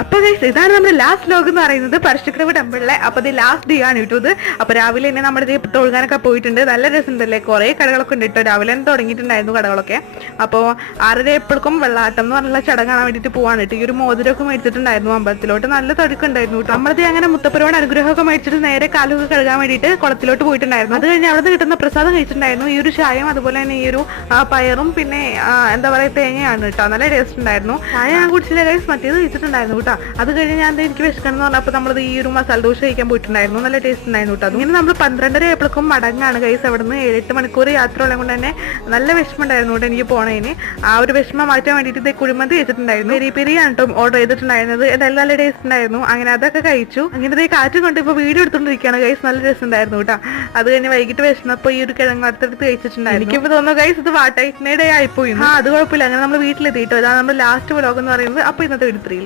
അപ്പൊ ഗൈസ് ഇതാണ് നമ്മുടെ ലാസ്റ്റ് വ്ലോഗ് എന്ന് പറയുന്നത് പരശുക്കടവ് ടെമ്പിളിലെ. അപ്പൊ ഇത് ലാസ്റ്റ് ഡേ ആണ് കിട്ടുന്നത്. അപ്പൊ രാവിലെ തന്നെ നമ്മുടെ തൊഴുകാനൊക്കെ പോയിട്ടുണ്ട്. നല്ല രസമുണ്ടല്ലേ, കുറെ കടകളൊക്കെ ഉണ്ട് കേട്ടോ. രാവിലെ തന്നെ തുടങ്ങിയിട്ടുണ്ടായിരുന്നു കടകളൊക്കെ. അപ്പോൾ 6:30 എപ്പോഴും വെള്ളാട്ടം എന്ന് പറഞ്ഞുള്ള ചടങ്ങ് കാണാൻ വേണ്ടിയിട്ട് പോവാണ് കേട്ടോ. ഈ ഒരു മോതിരമൊക്കെ മേടിച്ചിട്ടുണ്ടായിരുന്നു അമ്പലത്തിലോട്ട്. നല്ല തൊഴുക്കുണ്ടായിരുന്നു കേട്ടോ. നമ്മളത് അങ്ങനെ മുത്തപ്പുരയോട് അനുഗ്രഹമൊക്കെ മേടിച്ചിട്ട് നേരെ കാലൊക്കെ കഴുകാൻ വേണ്ടിയിട്ട് കുളത്തിലോട്ട് പോയിട്ടുണ്ടായിരുന്നു. അത് കഴിഞ്ഞ് അവിടെ നിന്ന് കിട്ടുന്ന പ്രസാദം കഴിച്ചിട്ടുണ്ടായിരുന്നു. ഈ ഒരു ചായയും അതുപോലെ തന്നെ ഈ ഒരു പയറും പിന്നെ എന്താ പറയുക തേങ്ങയാണ് കേട്ടോ. നല്ല ടേസ്റ്റ് ഉണ്ടായിരുന്നു. ചായ ഞാൻ കുടിച്ചില്ല ഗൈസ്, മറ്റേത് കഴിച്ചിട്ടുണ്ടായിരുന്നു കേട്ടോ. അത് കഴിഞ്ഞ് ഞാൻ എനിക്ക് വിശക്കണം എന്ന് പറഞ്ഞപ്പോൾ നമ്മളത് ഈ ഒരു മസാല ദോശ കഴിക്കാൻ പോയിട്ടുണ്ടായിരുന്നു. നല്ല ടേസ്റ്റ് ഉണ്ടായിരുന്നു കേട്ടോ. ഇങ്ങനെ നമ്മൾ 12:30 ആയപ്പോഴേക്കും മടങ്ങാണ് ഗൈസ്. അവിടെ നിന്ന് 7-8 മണിക്കൂർ യാത്ര ഉള്ളത് കൊണ്ട് തന്നെ നല്ല വിഷമമുണ്ടായിരുന്നു കേട്ടോ എനിക്ക് പോണതിന്. ആ ഒരു വിഷമം മാറ്റാൻ വേണ്ടിയിട്ട് ഇത് കുഴിമന്തി വെച്ചിട്ടുണ്ടായിരുന്നു. പെരി പെരിയാണ് കേട്ടോ ഓർഡർ ചെയ്തിട്ടുണ്ടായിരുന്നത്. എന്തായാലും നല്ല ടേസ്റ്റ് ഉണ്ടായിരുന്നു. അങ്ങനെ അതൊക്കെ കഴിച്ചു. അങ്ങനത്തെ കാറ്റ് കൊണ്ട് ഇപ്പോൾ വീഡിയോ എടുത്തുകൊണ്ടിരിക്കുകയാണ് ഗൈസ്. നല്ല ടേസ്റ്റ് ഉണ്ടായിരുന്നു കേട്ടോ. അത് കഴിഞ്ഞ് വൈകിട്ട് വിഷമപ്പോൾ ഈ ഒരു കിഴങ്ങ് അടുത്തടുത്ത് കഴിച്ചിട്ടുണ്ടായിരുന്നു. എനിക്കിപ്പോൾ തോന്നുന്നു ഗൈസ് ഇത് വാട്ടൈറ്റിനെ ഡേ ആയിപ്പോയി. അത് കുഴപ്പമില്ല. അങ്ങനെ നമ്മൾ വീട്ടിലെത്തിയിട്ടോ. ഇതാണ് നമ്മുടെ ലാസ്റ്റ് വ്ലോഗ് എന്ന് പറയുന്നത്. അപ്പോൾ ഇന്നത്തെ വീഡിയോ